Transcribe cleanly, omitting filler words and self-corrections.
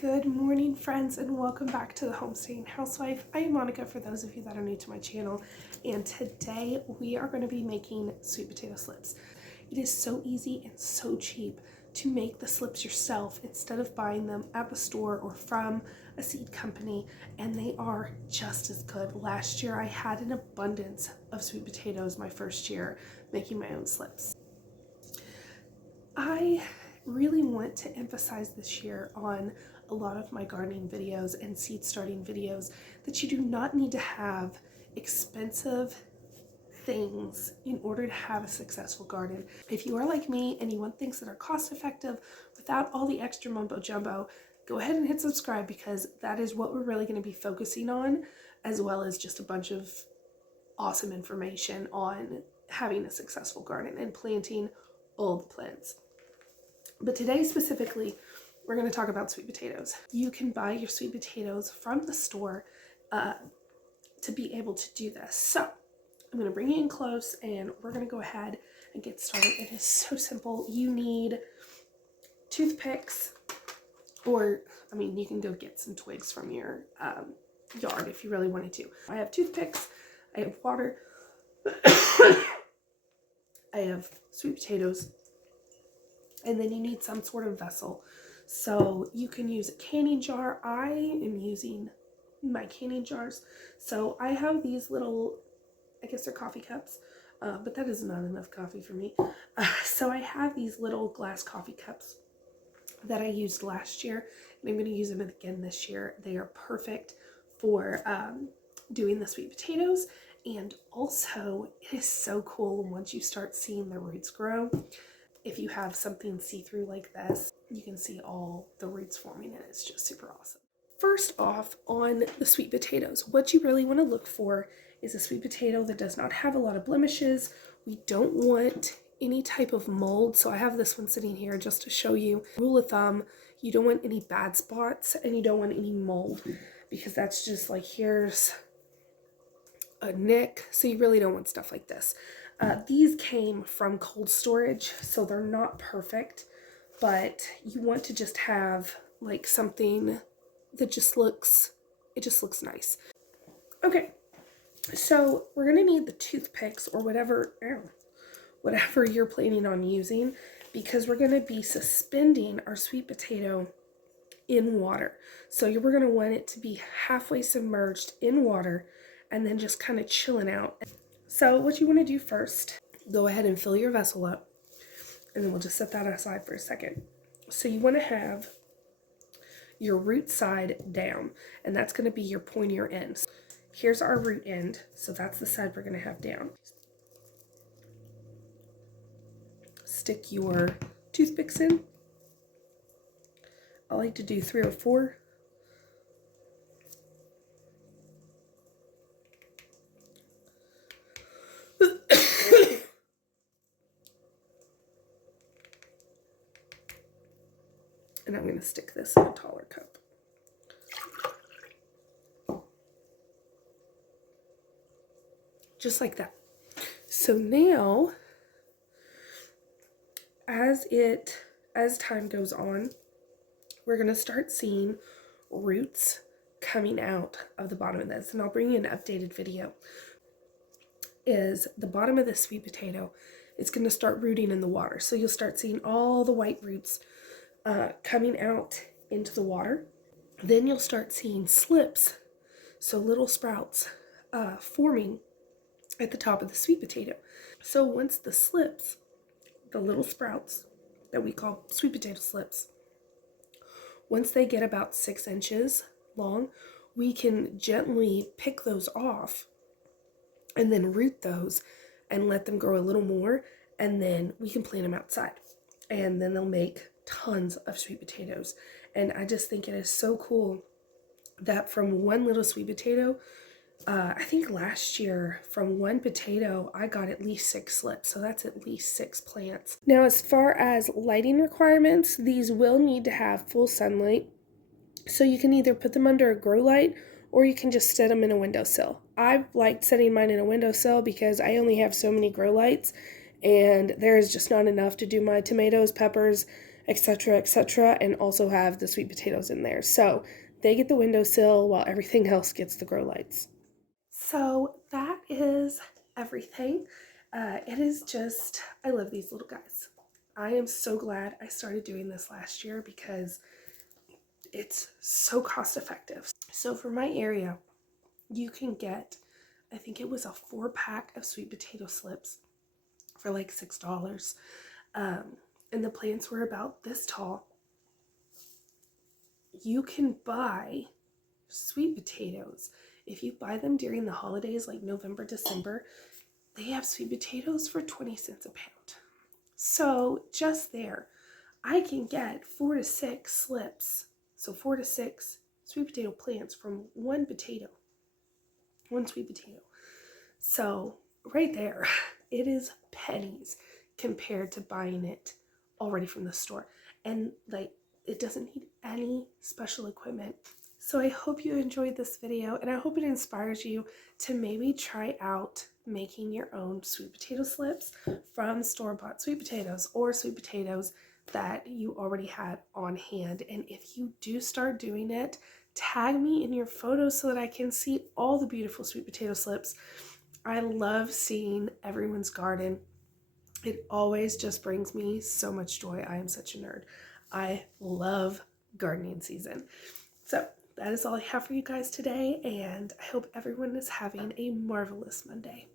Good morning, friends, and welcome back to the Homestaying Housewife. I am Monica, for those of you that are new to my channel, and today we are going to be making sweet potato slips. It is so easy and so cheap to make the slips yourself instead of buying them at the store or from a seed company, and they are just as good. Last year I had an abundance of sweet potatoes my first year making my own slips. I really want to emphasize this year on a lot of my gardening videos and seed starting videos that you do not need to have expensive things in order to have a successful garden. If you are like me and you want things that are cost effective without all the extra mumbo jumbo, go ahead and hit subscribe, because that is what we're really going to be focusing on, as well as just a bunch of awesome information on having a successful garden and planting all the plants. But today specifically, we're going to talk about sweet potatoes. You can buy your sweet potatoes from the store to be able to do this. So I'm going to bring you in close and we're going to go ahead and get started. It is so simple. You need toothpicks, or I mean, you can go get some twigs from your yard if you really wanted to. I have toothpicks, I have water, I have sweet potatoes, and then you need some sort of vessel. So you can use a canning jar. I am using my canning jars. So I have these little, I guess they're coffee cups, but that is not enough coffee for me. So I have these little glass coffee cups that I used last year, and I'm going to use them again this year. They are perfect for doing the sweet potatoes. And also, it is so cool once you start seeing the roots grow. If you have something see-through like this, you can see all the roots forming, and it's just super awesome. First off, on the sweet potatoes, what you really want to look for is a sweet potato that does not have a lot of blemishes. We don't want any type of mold, so I have this one sitting here just to show you. Rule of thumb, you don't want any bad spots and you don't want any mold, because that's just like, here's a nick, so you really don't want stuff like this. These came from cold storage, so they're not perfect, but you want to just have like something that just looks nice. Okay, so we're gonna need the toothpicks or whatever you're planning on using, because we're gonna be suspending our sweet potato in water. So we're gonna want it to be halfway submerged in water and then just kind of chilling out. So what you want to do first, go ahead and fill your vessel up, and then we'll just set that aside for a second. So you want to have your root side down, and that's going to be your pointier end. Here's our root end, so that's the side we're going to have down. Stick your toothpicks in. I like to do 3 or 4. And I'm going to stick this in a taller cup. Just like that. So now, as time goes on, we're going to start seeing roots coming out of the bottom of this. And I'll bring you an updated video. Is the bottom of this sweet potato, it's going to start rooting in the water. So you'll start seeing all the white roots coming out into the water. Then you'll start seeing slips, so little sprouts forming at the top of the sweet potato. So once the slips, the little sprouts that we call sweet potato slips, once they get about 6 inches long, we can gently pick those off and then root those and let them grow a little more, and then we can plant them outside, and then they'll make tons of sweet potatoes. And I just think it is so cool that from one little sweet potato, I think last year from one potato I got at least 6 slips, so that's at least 6 plants. Now, as far as lighting requirements, these will need to have full sunlight, so you can either put them under a grow light or you can just set them in a windowsill. I've liked setting mine in a windowsill because I only have so many grow lights, and there is just not enough to do my tomatoes, peppers, etc., etc., and also have the sweet potatoes in there. So they get the windowsill while everything else gets the grow lights. So that is everything. It is just, I love these little guys. I am so glad I started doing this last year because it's so cost effective. So for my area, you can get, I think it was a 4-pack of sweet potato slips for like $6. And the plants were about this tall. You can buy sweet potatoes. If you buy them during the holidays like November, December, they have sweet potatoes for 20 cents a pound. So just there, I can get 4 to 6 slips. So 4 to 6 sweet potato plants from one sweet potato. So right there, it is pennies compared to buying it already from the store. And like, it doesn't need any special equipment. So I hope you enjoyed this video, and I hope it inspires you to maybe try out making your own sweet potato slips from store-bought sweet potatoes or sweet potatoes that you already had on hand. And if you do start doing it, tag me in your photos so that I can see all the beautiful sweet potato slips. I love seeing everyone's garden. It always just brings me so much joy. I am such a nerd. I love gardening season. So that is all I have for you guys today, and I hope everyone is having a marvelous Monday.